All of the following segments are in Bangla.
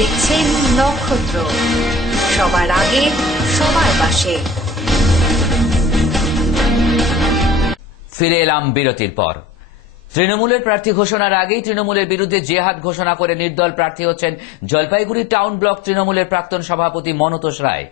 দেখছেন নক্ষত্র, সবার আগে সবার পাশে। ফিরে এলাম বিরতির পর। তৃণমূলের প্রার্থী ঘোষণার আগেই তৃণমূলের বিরুদ্ধে জেহাদ ঘোষণা করে নির্দল প্রার্থী হচ্ছেন জলপাইগুড়ি টাউন ব্লক তৃণমূলের প্রাক্তন সভাপতি মনতোষ রায়।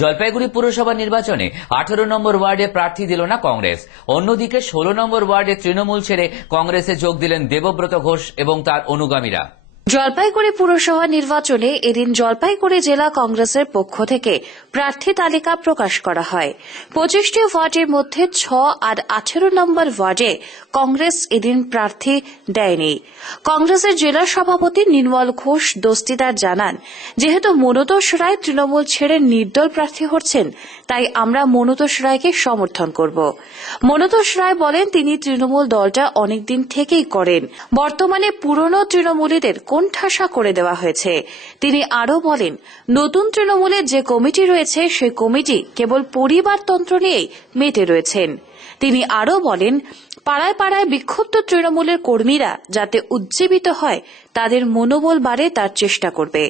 জলপাইগুড়ি পুরসভা নির্বাচনে 18 নম্বর ওয়ার্ডে প্রার্থী দিল না কংগ্রেস। অন্যদিকে 16 নম্বর ওয়ার্ডে তৃণমূল ছেড়ে কংগ্রেসে যোগ দিলেন দেবব্রত ঘোষ এবং তার অনুগামীরা। জলপাইগুড়ি পুরসভা নির্বাচনে এদিন জলপাইগুড়ি জেলা কংগ্রেসের পক্ষ থেকে প্রার্থী তালিকা প্রকাশ করা হয়। 25টি ওয়ার্ডের মধ্যে 6 আর 18 নম্বর ওয়ার্ডে কংগ্রেস এদিন প্রার্থী দেয়নি। কংগ্রেসের জেলা সভাপতি নির্মল ঘোষ দস্তিদার জানান, যেহেতু মনতোষ রায় তৃণমূল ছেড়ে নির্দল প্রার্থী হচ্ছেন, তাই আমরা মনতোষ রায়কে সমর্থন করব। মনতোষ রায় বলেন, তিনি তৃণমূল দলটা অনেকদিন থেকেই করেন। বর্তমানে পুরনো তৃণমূলীদের কোণঠাসা করে দেওয়া হয়েছে। তিনি আরও বলেন, নতুন তৃণমূলের যে কমিটি রয়েছে সেই কমিটি কেবল পরিবারতন্ত্র নিয়েই মেতে রয়েছেন। তিনি আরও বলেন, পাড়ায় পাড়ায় বিক্ষুব্ধ তৃণমূলের কর্মীরা যাতে উজ্জীবিত হয়, তাদের মনোবল বাড়ে তার চেষ্টা করবে।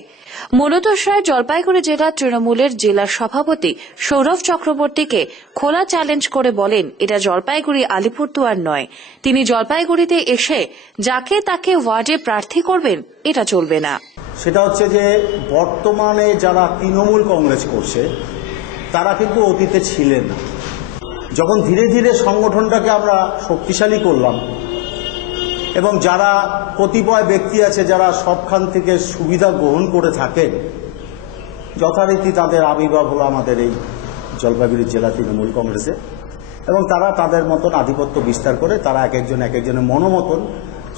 মনতোষ রায় জলপাইগুড়ি জেলা তৃণমূলের জেলা সভাপতি সৌরভ চক্রবর্তীকে খোলা চ্যালেঞ্জ করে বলেন, এটা জলপাইগুড়ি আলিপুরদুয়ার নয়। তিনি জলপাইগুড়িতে এসে যাকে তাকে ওয়ার্ডে প্রার্থী করবেন, এটা চলবে না। সেটা হচ্ছে যে বর্তমানে যারা তৃণমূল কংগ্রেস করছে তারা কিন্তু অতীতে ছিলেন না। যখন ধীরে ধীরে সংগঠনটাকে আমরা শক্তিশালী করলাম এবং যারা কতিপয় ব্যক্তি আছে যারা সবখান থেকে সুবিধা গ্রহণ করে থাকেন, যথারীতি তাদের আবির্ভাব হলো আমাদের এই জলপাইগুড়ি জেলা তৃণমূল কংগ্রেসে এবং তারা তাদের মতন আধিপত্য বিস্তার করে তারা এক একজনের মনোমতন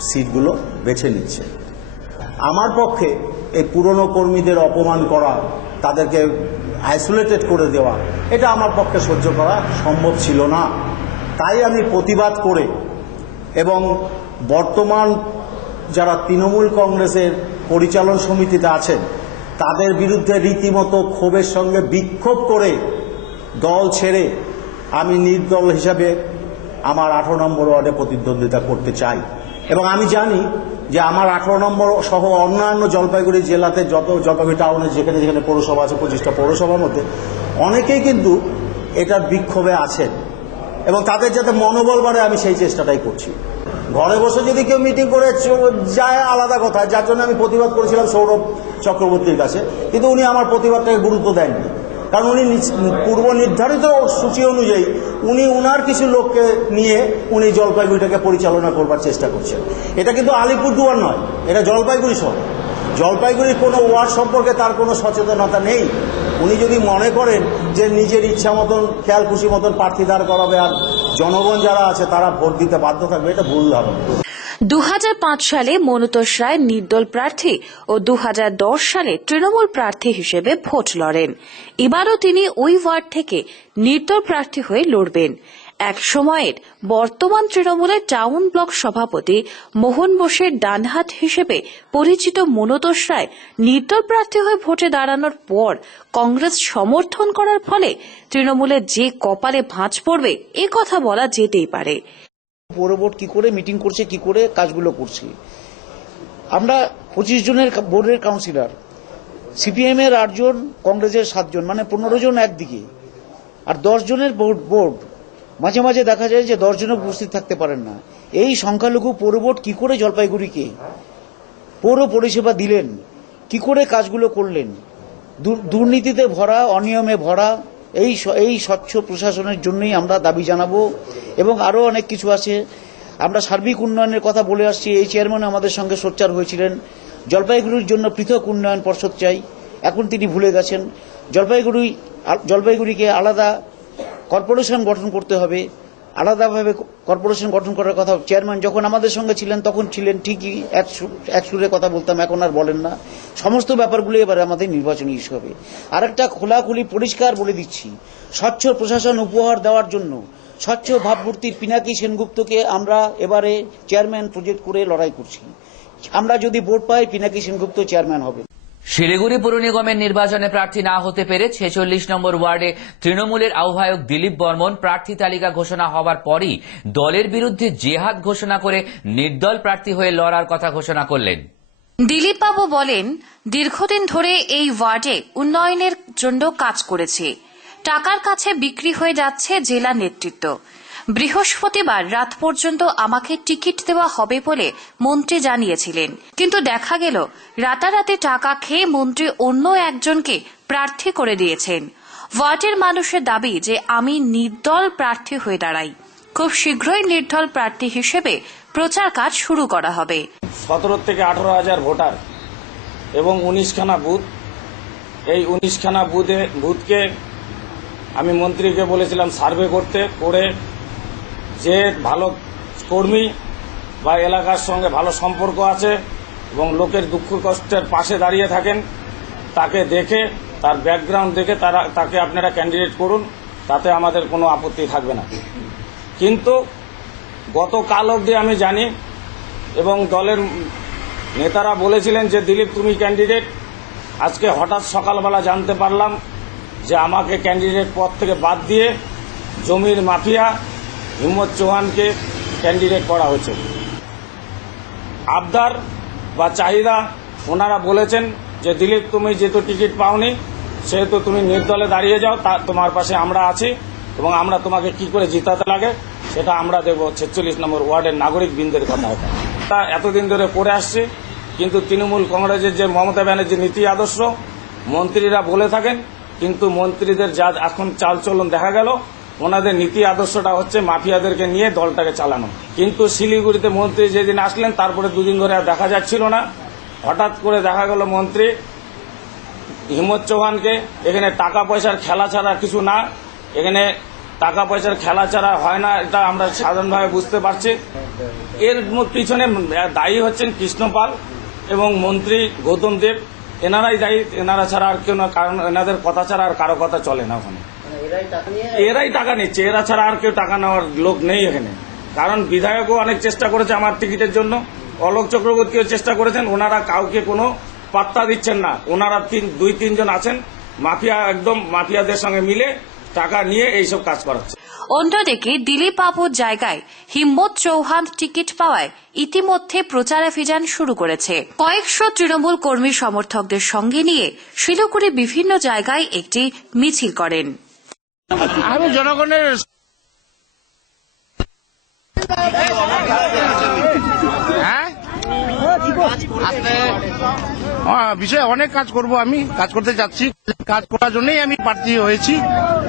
সিটগুলো বেছে নিচ্ছে। আমার পক্ষে এই পুরনো কর্মীদের অপমান করা, তাদেরকে আইসোলেটেড করে দেওয়া, এটা আমার পক্ষে সহ্য করা সম্ভব ছিল না। তাই আমি প্রতিবাদ করে এবং বর্তমান যারা তৃণমূল কংগ্রেসের পরিচালন সমিতিতে আছেন তাদের বিরুদ্ধে রীতিমতো ক্ষোভের সঙ্গে বিক্ষোভ করে দল ছেড়ে আমি নির্দল হিসাবে আমার 18 নম্বর ওয়ার্ডে প্রতিদ্বন্দ্বিতা করতে চাই। এবং আমি জানি যে আমার 18 নম্বর সহ অন্যান্য জলপাইগুড়ি জেলাতে যত জলপাইগুড়ি টাউনে যেখানে যেখানে পৌরসভা আছে 25টা পৌরসভার মধ্যে অনেকেই কিন্তু এটার বিক্ষোভে আছেন এবং তাদের যাতে মনোবল বাড়ে আমি সেই চেষ্টাটাই করছি। ঘরে বসে যদি কেউ মিটিং করে যায় আলাদা কথা, যার জন্য আমি প্রতিবাদ করেছিলাম সৌরভ চক্রবর্তীর কাছে, কিন্তু উনি আমার প্রতিবাদটাকে গুরুত্ব দেননি। কারণ উনি পূর্ব নির্ধারিত সূচি অনুযায়ী উনি উনার কিছু লোককে নিয়ে উনি জলপাইগুড়িটাকে পরিচালনা করবার চেষ্টা করছেন। এটা কিন্তু আলিপুরদুয়ার নয়, এটা জলপাইগুড়ি শহর। জলপাইগুড়ির কোনো ওয়ার্ড সম্পর্কে তার কোনো সচেতনতা নেই। উনি যদি মনে করেন যে নিজের ইচ্ছা মতন খেয়াল খুশি মতন প্রার্থী দাঁড় করাবে আর জনগণ যারা আছে তারা ভোট দিতে বাধ্য থাকবে, এটা ভুল ধারণা। 2005 সালে মনতোষ রায় নির্দল প্রার্থী ও 2010 সালে তৃণমূল প্রার্থী হিসেবে ভোট লড়েন। এবারও তিনি ওই ওয়ার্ড থেকে নির্দল প্রার্থী হয়ে লড়বেন। এক সময়ের বর্তমান তৃণমূলের টাউন ব্লক সভাপতি মোহন বোসের ডানহাত হিসেবে পরিচিত মনতোষ রায় নির্দল প্রার্থী হয়ে ভোটে দাঁড়ানোর পর কংগ্রেস সমর্থন করার ফলে তৃণমূলের যে কপালে ভাঁজ পড়বে এ কথা বলা যেতেই পারে। পৌর বোর্ড কি করে মিটিং করছে, কি করে কাজগুলো করছে। আমরা 25 জনের বোর্ডের কাউন্সিলর, সিপিএম এর 8 জন, কংগ্রেসের 7 জন, মানে 15 জন একদিকে, আর 10 জনের বোর্ড। মাঝে মাঝে দেখা যায় যে 10 জনও উপস্থিত থাকতে পারেন না। এই সংখ্যালঘু পৌর বোর্ড কি করে জলপাইগুড়িকে পৌর পরিষেবা দিলেন, কি করে কাজগুলো করলেন, দুর্নীতিতে ভরা, অনিয়মে ভরা। এই স্বচ্ছ প্রশাসনের জন্যই আমরা দাবি জানাবো এবং আরও অনেক কিছু আছে। আমরা সার্বিক উন্নয়নের কথা বলে আসছি। এই চেয়ারম্যান আমাদের সঙ্গে সোচ্চার হয়েছিলেন, জলপাইগুড়ির জন্য পৃথক উন্নয়ন পর্ষদ চাই। এখন তিনি ভুলে গেছেন। জলপাইগুড়িকে আলাদা কর্পোরেশন গঠন করতে হবে, আলাদাভাবে কর্পোরেশন গঠন করার কথা চেয়ারম্যান যখন আমাদের সঙ্গে ছিলেন তখন ছিলেন ঠিকই, এক সুরে কথা বলতাম, এখন আর বলেন না। সমস্ত ব্যাপারগুলো এবারে আমাদের নির্বাচনী ইস্যু হবে। আরেকটা খোলাখুলি পরিষ্কার বলে দিচ্ছি, স্বচ্ছ প্রশাসন উপহার দেওয়ার জন্য স্বচ্ছ ভাবমূর্তির পিনাকি সেনগুপ্তকে আমরা এবারে চেয়ারম্যান প্রজেক্ট করে লড়াই করছি। আমরা যদি ভোট পাই পিনাকি সেনগুপ্ত চেয়ারম্যান হবে। শিলিগুড়ি পুর নিগমের নির্বাচনে প্রার্থী না হতে পেরে 46 নম্বর ওয়ার্ডে তৃণমূলের আহ্বায়ক দিলীপ বর্মন প্রার্থী তালিকা ঘোষণা হওয়ার পরই দলের বিরুদ্ধে জেহাদ ঘোষণা করে নির্দল প্রার্থী হয়ে লড়ার কথা ঘোষণা করলেন। দিলীপবাবু বলেন, দীর্ঘদিন ধরে এই ওয়ার্ডে উন্নয়নের জন্য কাজ করেছে। টাকার কাছে বিক্রি হয়ে যাচ্ছে জেলা নেতৃত্ব। বৃহস্পতিবার রাত পর্যন্ত আমাকে টিকিট দেওয়া হবে বলে মন্ত্রী জানিয়েছিলেন, কিন্তু দেখা গেল রাতারাতি টাকা খেয়ে মন্ত্রী অন্য একজনকে প্রার্থী করে দিয়েছেন। ওয়ার্ডের মানুষের দাবি যে আমি নির্দল প্রার্থী হয়ে দাঁড়াই। খুব শীঘ্রই নির্দল প্রার্থী হিসেবে প্রচার কাজ শুরু করা হবে। 17 থেকে 18,000 ভোটার এবং 19খানা বুথ। এই 19খানা বুথকে আমি মন্ত্রীকে বলেছিলাম সার্ভে করতে, করে যে ভালো কর্মী বা এলাকার সঙ্গে ভালো সম্পর্ক আছে এবং লোকের দুঃখ কষ্টের পাশে দাঁড়িয়ে থাকেন, তাকে দেখে, তার ব্যাকগ্রাউন্ড দেখে তাকে আপনারা ক্যান্ডিডেট করুন, তাতে আমাদের কোনো আপত্তি থাকবে না। কিন্তু গতকাল অবধি আমি জানি এবং দলের নেতারা বলেছিলেন যে দিলীপ তুমি ক্যান্ডিডেট। আজকে হঠাৎ সকালবেলা জানতে পারলাম যে আমাকে ক্যান্ডিডেট পদ থেকে বাদ দিয়ে জমির মাফিয়া হিম্মত চৌহানকে ক্যান্ডিডেট করা হয়েছে। আবদার বা চাহিদা ওনারা বলেছেন যে দিলীপ তুমি যেহেতু টিকিট পাওনি সেহেতু তুমি নির্দলে দাঁড়িয়ে যাও, তোমার পাশে আমরা আছি এবং আমরা তোমাকে কি করে জিতাতে লাগে সেটা আমরা দেব। 46 নম্বর ওয়ার্ডের নাগরিক বৃন্দের কথা এটা এতদিন ধরে করে আসছে, কিন্তু তৃণমূল কংগ্রেসের যে মমতা ব্যানার্জির নীতি আদর্শ মন্ত্রীরা বলে থাকেন, কিন্তু মন্ত্রীদের যা এখন চালচলন দেখা গেল, ওনাদের নীতি আদর্শটা হচ্ছে মাফিয়াদেরকে নিয়ে দলটাকে চালানো। কিন্তু শিলিগুড়িতে মন্ত্রী যেদিন আসলেন তারপরে দুদিন ধরে আর দেখা যাচ্ছিল না। হঠাৎ করে দেখা গেল মন্ত্রী হিম্মত চৌহানকে, এখানে টাকা পয়সার খেলা ছাড়া কিছু না, এখানে টাকা পয়সার খেলা ছাড়া হয় না, এটা আমরা সাধারণভাবে বুঝতে পারছি। এর পিছনে দায়ী হচ্ছেন কৃষ্ণপাল এবং মন্ত্রী গৌতম দেব, এনারাই দায়ী। এনারা ছাড়া আর কেউ না, কারণ এনাদের কথা ছাড়া আর কারো কথা চলে না ওখানে। এরাই টাকা নিচ্ছে, এরা ছাড়া আর কেউ টাকা নেওয়ার লোক নেই এখানে। কারণ বিধায়কও অনেক চেষ্টা করেছে আমার টিকিটের জন্য, অলোক চক্রবর্তীও চেষ্টা করেছেন, ওনারা কাউকে কোনো পাত্তা দিচ্ছেন না। ওনারা 2-3 জন আছেন মাফিয়া, একদম মাফিয়াদের সঙ্গে মিলে টাকা নিয়ে এইসব কাজ করাচ্ছে। অন্যদিকে দিলীপবাবুর জায়গায় হিম্মত চৌহান টিকিট পাওয়ায় ইতিমধ্যে প্রচারাভিযান শুরু করেছে। কয়েকশো তৃণমূল কর্মী সমর্থকদের সঙ্গে নিয়ে শিলিগুড়ি বিভিন্ন জায়গায় একটি মিছিল করেন। আমি জনগণের বিষয়ে অনেক কাজ করব, আমি কাজ করতে চাচ্ছি, কাজ করার জন্যই আমি প্রার্থী হয়েছি।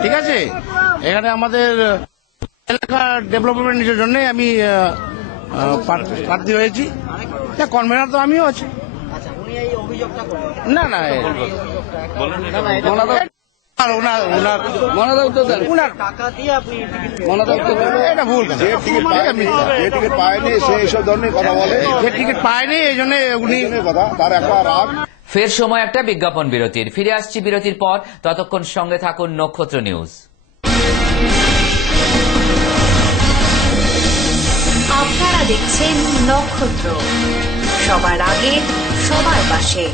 ঠিক আছে, এখানে আমাদের এলাকার ডেভেলপমেন্টের জন্যই আমি প্রার্থী হয়েছি। কনভেনার তো আমিও আছি। না না এটা ভুল, টিকিট পায়নি সে এইসব ধরনের কথা বলে, টিকিট পায়নি এই জন্য উনি কথা তার একটা রাগ। ফের সময় একটা বিজ্ঞাপন বিরতির। ফিরে আসছি বিরতির পর, ততক্ষণ সঙ্গে থাকুন নক্ষত্র নিউজ। আপনারা দেখছেন নক্ষত্র, সবার আগে সবার পাশে।